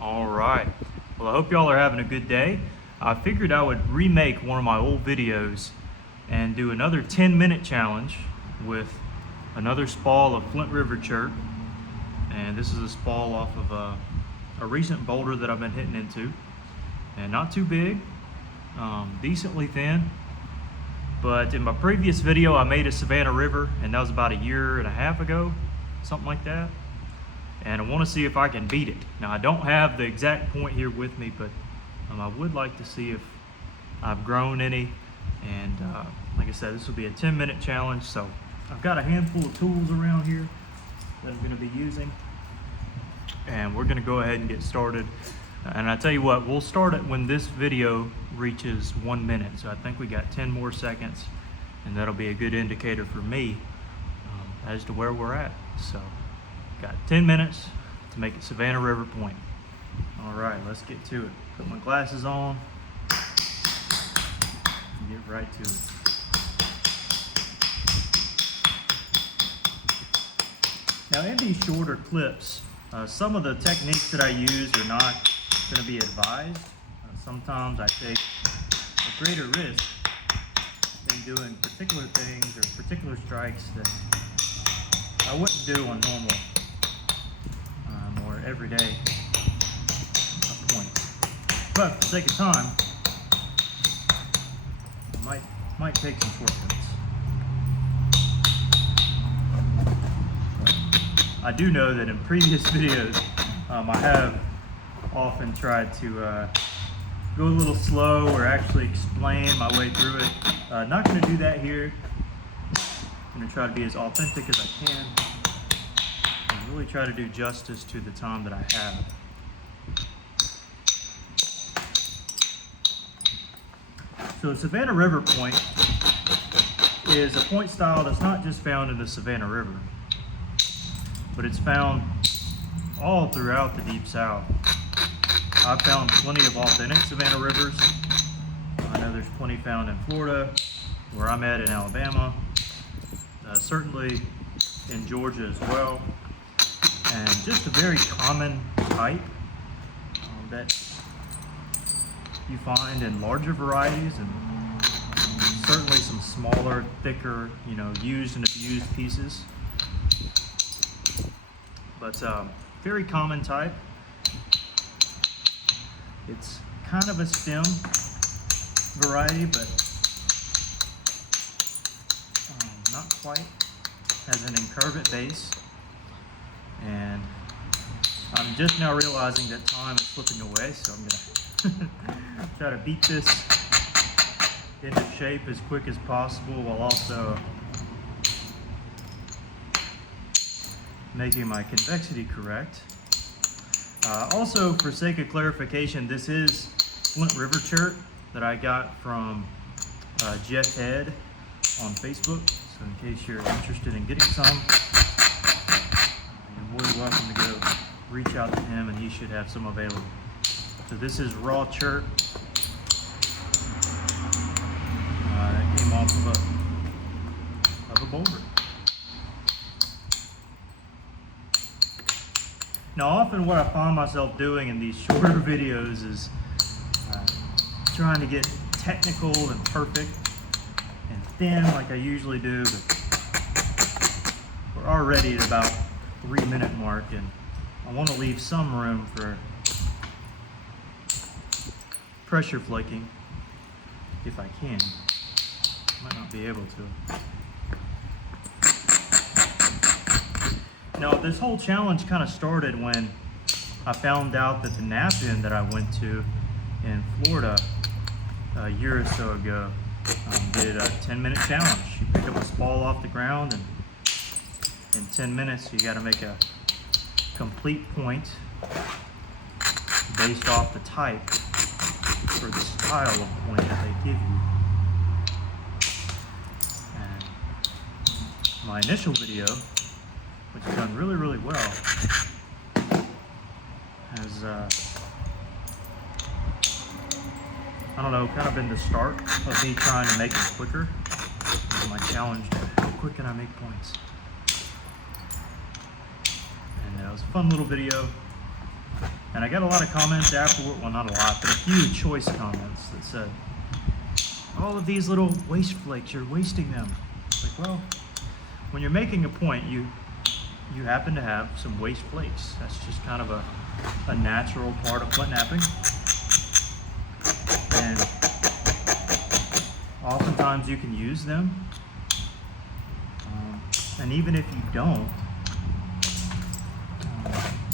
All right. Well, I hope y'all are having a good day. I figured I would remake one of my old videos and do another 10-minute challenge with another spall of Flint River chert. And this is a spall off of a recent boulder that I've been hitting into. And not too big, decently thin. But in my previous video, I made a Savannah River, and that was about a year and a half ago, something like that. And I want to see if I can beat it. Now, I don't have the exact point here with me, but I would like to see if I've grown any. And like I said, this will be a 10-minute challenge. So I've got a handful of tools around here that I'm going to be using. And we're going to go ahead and get started. And I tell you what, we'll start it when this video reaches 1 minute. So I think we got 10 more seconds, and that'll be a good indicator for me as to where we're at. So got 10 minutes to make it Savannah River point. All right, let's get to it. Put my glasses on and get right to it. Now, in these shorter clips, some of the techniques that I use are not going to be advised. Sometimes I take a greater risk in doing particular things or particular strikes that I wouldn't do on normal or everyday points. But for the sake of time, I might take some shortcuts. I do know that in previous videos, I have often tried to go a little slow or actually explain my way through it. Not going to do that here. I'm going to try to be as authentic as I can and really try to do justice to the time that I have. So Savannah River point is a point style that's not just found in the Savannah River, but it's found all throughout the Deep South. I've found plenty of authentic Savannah Rivers. I know there's plenty found in Florida, where I'm at in Alabama, certainly in Georgia as well, and just a very common type that you find in larger varieties, and certainly some smaller, thicker, used and abused pieces. But very common type. It's kind of a stem variety, but not quite. Has an incurvent base. And I'm just now realizing that time is slipping away, so I'm going to try to beat this into shape as quick as possible while also making my convexity correct. Also, for sake of clarification, this is Flint River chert that I got from Jeff Head on Facebook. So in case you're interested in getting some, you're more than welcome to go reach out to him, and he should have some available. So this is raw chert that came off of a boulder. Now, often what I find myself doing in these shorter videos is trying to get technical and perfect and thin like I usually do, but we're already at about 3-minute mark, and I want to leave some room for pressure flaking if I can. Might not be able to. Now, this whole challenge kind of started when I found out that the Knapping that I went to in Florida a year or so ago did a 10-minute challenge. You pick up a spall off the ground, and in 10 minutes you got to make a complete point based off the type or the style of point that they give you. And my initial video, which has done really, really well, has, I don't know, kind of been the start of me trying to make it quicker. My challenge, how quick can I make points? And it was a fun little video. And I got a lot of comments afterward, well, not a lot, but a few choice comments that said, all of these little waste flakes, you're wasting them. Like, well, when you're making a point, you happen to have some waste flakes. That's just kind of a natural part of flint-knapping. And oftentimes you can use them. And even if you don't,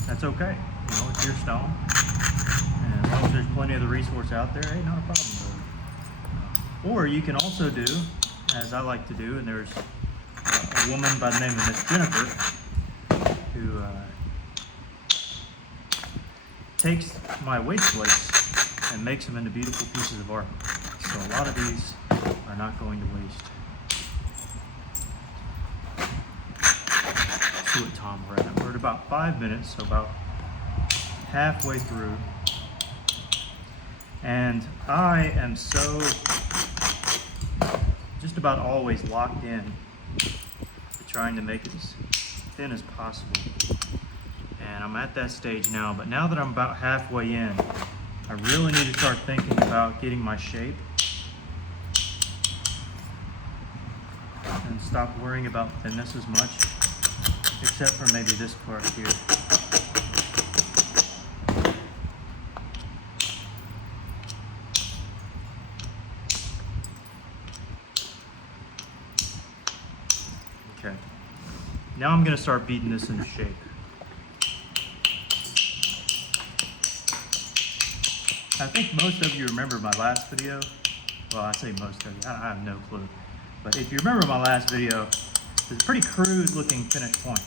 that's okay. You know, it's your stone. And as long as there's plenty of the resource out there, hey, not a problem. Or you can also do, as I like to do, and there's a woman by the name of Miss Jennifer who takes my waste flakes and makes them into beautiful pieces of art. So a lot of these are not going to waste. Let's see what time we're at. We're at about 5 minutes, so about halfway through. And I am so just about always locked in to trying to make it as thin as possible. And I'm at that stage now, but now that I'm about halfway in, I really need to start thinking about getting my shape and stop worrying about thinness as much, except for maybe this part here. Okay, now I'm going to start beating this into shape. I think most of you remember my last video. Well, I say most of you, I have no clue. But if you remember my last video, it's a pretty crude looking finished point.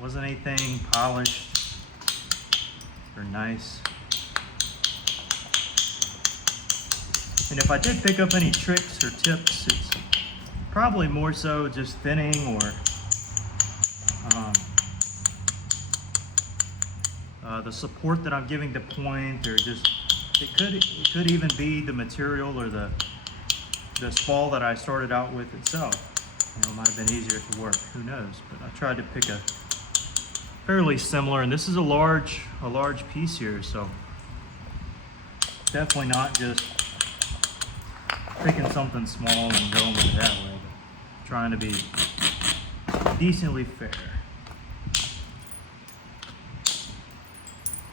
Wasn't anything polished or nice. And if I did pick up any tricks or tips, it's probably more so just thinning or the support that I'm giving the point, or just it could even be the material or the spall that I started out with itself. You know, it might have been easier to work. Who knows? But I tried to pick a fairly similar, and this is a large piece here, so definitely not just picking something small and going with it that way, but trying to be decently fair.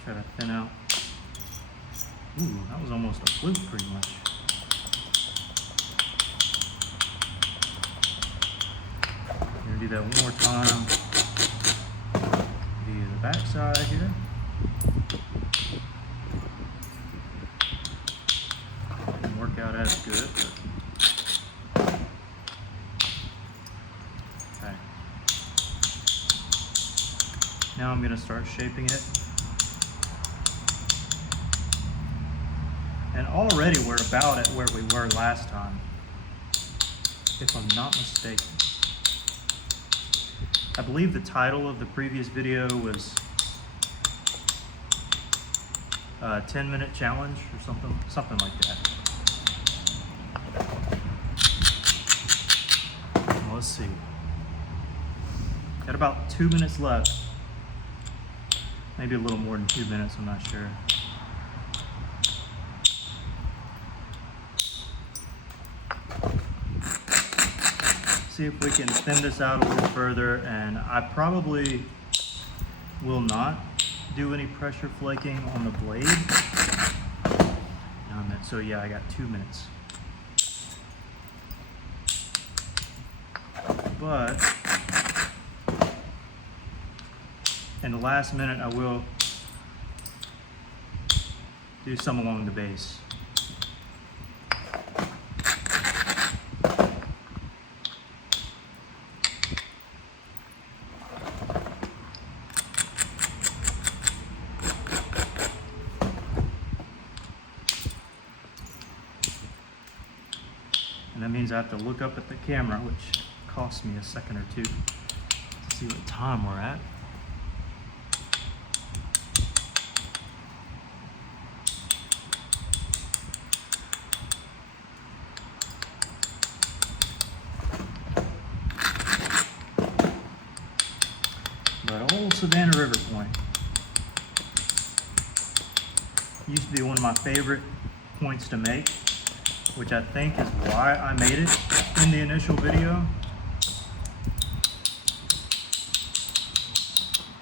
Try to thin out. Ooh, that was almost a flute pretty much. I'm gonna do that one more time. Do the back side here. Didn't work out as good, but okay. Now I'm gonna start shaping it. And already we're about at where we were last time, if I'm not mistaken. I believe the title of the previous video was 10-minute challenge or something like that. Well, let's see. Got about 2 minutes left. Maybe a little more than 2 minutes, I'm not sure. See if we can thin this out a little further, and I probably will not do any pressure flaking on the blade. So yeah, I got 2 minutes. But in the last minute, I will do some along the base. And that means I have to look up at the camera, which costs me a second or two to see what time we're at. But old Savannah River point. Used to be one of my favorite points to make, which I think is why I made it in the initial video.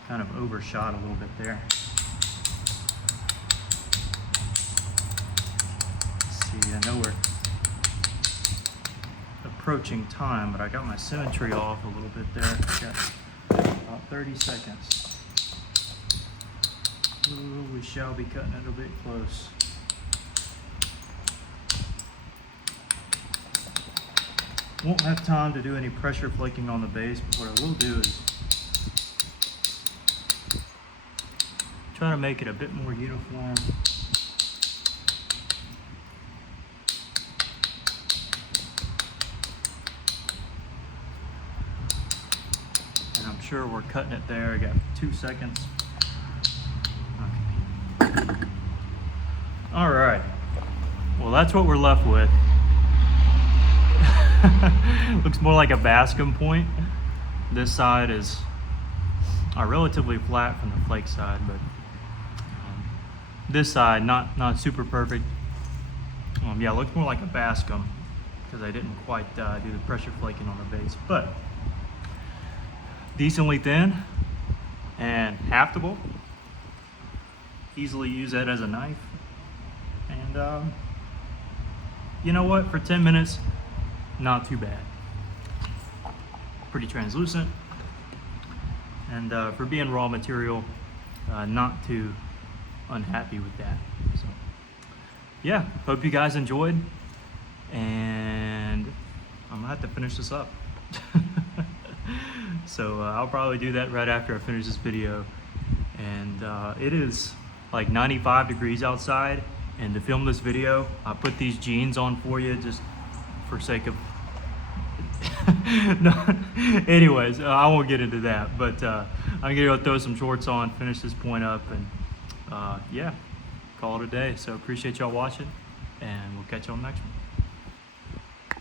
Kind of overshot a little bit there. Let's see, I know we're approaching time, but I got my symmetry off a little bit there. Got about 30 seconds. Ooh, we shall be cutting it a bit close. Won't have time to do any pressure flaking on the base, but what I will do is try to make it a bit more uniform. And I'm sure we're cutting it there. I got 2 seconds. Okay. All right. Well, that's what we're left with. Looks more like a Bascom point. This side is relatively flat from the flake side, but this side not super perfect. Yeah, it looks more like a Bascom because I didn't quite do the pressure flaking on the base, but decently thin and haftable. Easily use that as a knife, and you know what? For 10 minutes. Not too bad. Pretty translucent, and for being raw material, not too unhappy with that. So yeah, hope you guys enjoyed, and I'm gonna have to finish this up. So I'll probably do that right after I finish this video, and it is like 95 degrees outside, and to film this video I put these jeans on for you just for sake of no. Anyways, I won't get into that, but I'm gonna go throw some shorts on, finish this point up, and yeah, call it a day. So appreciate y'all watching, and we'll catch you on the next one.